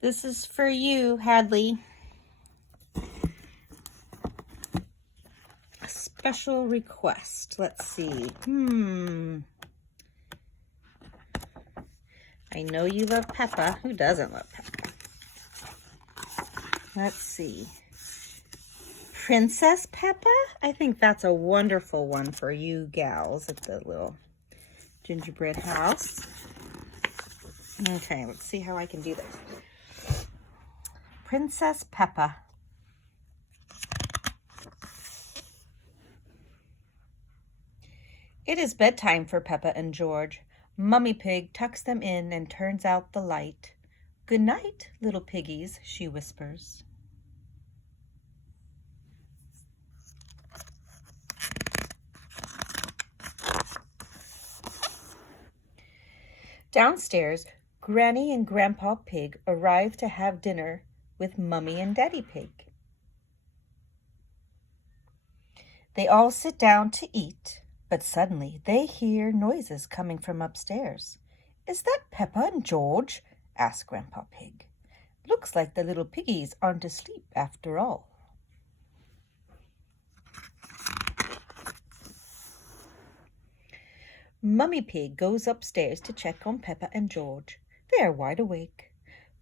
This is for you, Hadley. A special request. Let's see. I know you love Peppa. Who doesn't love Peppa? Let's see. Princess Peppa? I think that's a wonderful one for you gals at the little gingerbread house. Okay, let's see how I can do this. Princess Peppa. It is bedtime for Peppa and George. Mummy Pig tucks them in and turns out the light. "Good night, little piggies," she whispers. Downstairs, Granny and Grandpa Pig arrive to have dinner with Mummy and Daddy Pig. They all sit down to eat, but suddenly they hear noises coming from upstairs. "Is that Peppa and George?" asks Grandpa Pig. "Looks like the little piggies aren't asleep after all." Mummy Pig goes upstairs to check on Peppa and George. They are wide awake.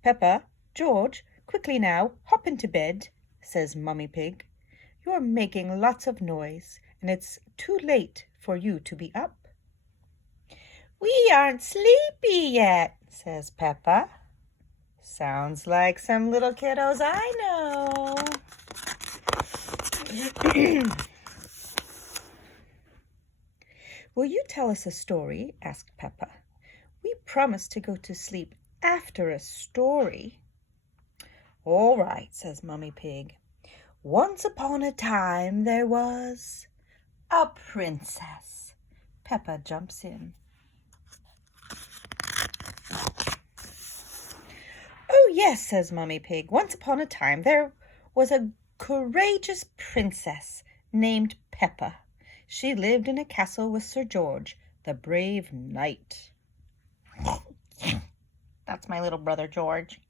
"Peppa, George, quickly now, hop into bed," says Mummy Pig. "You're making lots of noise, and it's too late for you to be up." "We aren't sleepy yet," says Peppa. "Sounds like some little kiddos I know." "Will you tell us a story?" asked Peppa. "We promised to go to sleep after a story." "All right," says Mummy Pig. "Once upon a time there was a princess." Peppa jumps in. "Oh yes," says Mummy Pig. "Once upon a time there was a courageous princess named Peppa. She lived in a castle with Sir George, the brave knight." That's my little brother George.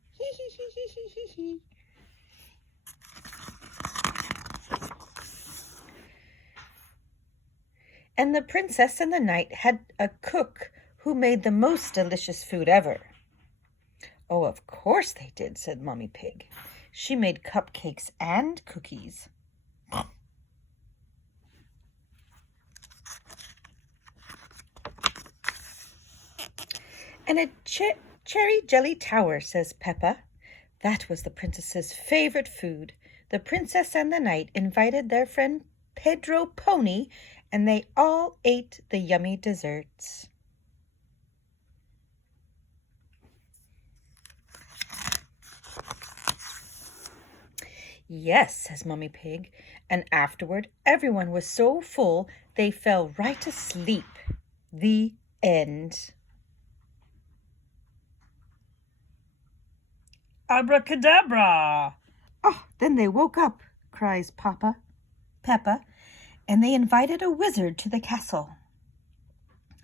"And the princess and the knight had a cook who made the most delicious food ever." "Oh, of course they did," said Mummy Pig. "She made cupcakes and cookies." "And a cherry jelly tower," says Peppa. "That was the princess's favorite food." The princess and the knight invited their friend Pedro Pony, and they all ate the yummy desserts. "Yes," says Mummy Pig, "and afterward everyone was so full they fell right asleep." The end. "Abracadabra!" "Oh, then they woke up," cries Peppa, "and they invited a wizard to the castle."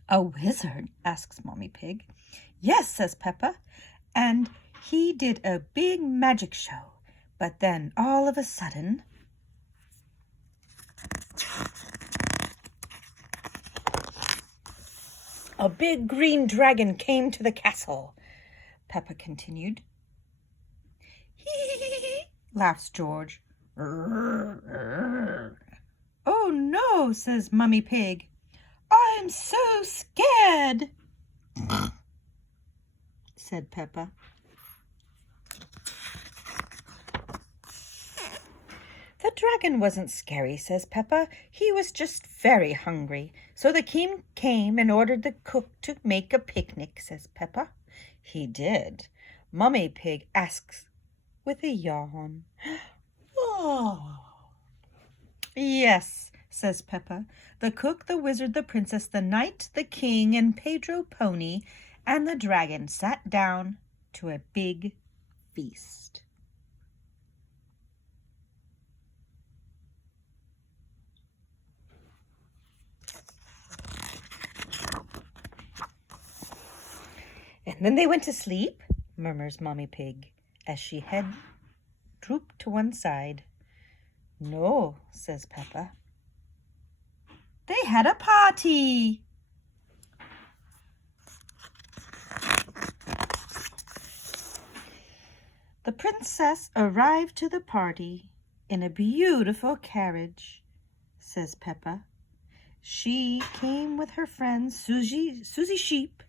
"A wizard?" asks Mummy Pig. "Yes," says Peppa, "and he did a big magic show. But then all of a sudden, a big green dragon came to the castle." Peppa continued. "Hee," laughs George. "Oh no," says Mummy Pig. "I'm so scared," said Peppa. "The dragon wasn't scary," says Peppa. "He was just very hungry. So the king came and ordered the cook to make a picnic," says Peppa. "He did?" Mummy Pig asks with a yawn. "Oh." "Yes," says Peppa. "The cook, the wizard, the princess, the knight, the king, and Pedro Pony, and the dragon sat down to a big feast." "And then they went to sleep," murmurs Mummy Pig. as she head drooped to one side. No, says Peppa. They had a party. The princess arrived to the party in a beautiful carriage, says Peppa. She came with her friends Susie Sheep.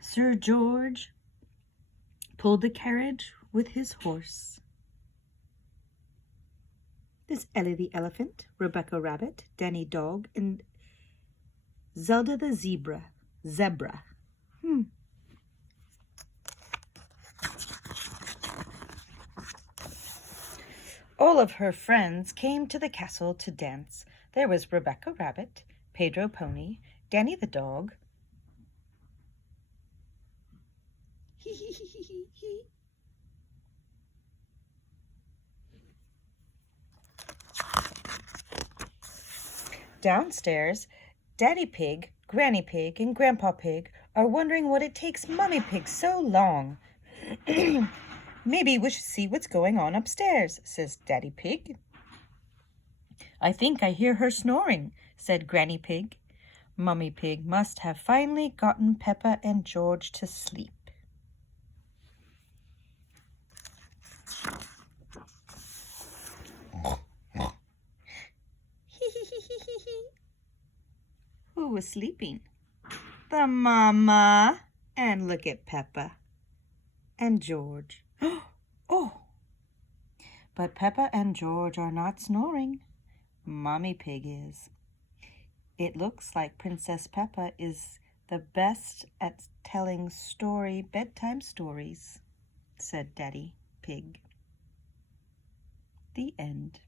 Sir George pulled the carriage with his horse. There's Ellie the elephant, Rebecca Rabbit, Danny Dog, and Zelda the zebra. All of her friends came to the castle to dance. There was Rebecca Rabbit, Pedro Pony, Danny the dog. Downstairs, Daddy Pig, Granny Pig, and Grandpa Pig are wondering what it takes Mummy Pig so long. Maybe we should see what's going on upstairs, says Daddy Pig. I think I hear her snoring, said Granny Pig. Mummy Pig must have finally gotten Peppa and George to sleep. Who was sleeping? The mama. And look at Peppa and George. Oh! But Peppa and George are not snoring. Mommy Pig is. It looks like Princess Peppa is the best at telling bedtime stories, said Daddy Pig. The end.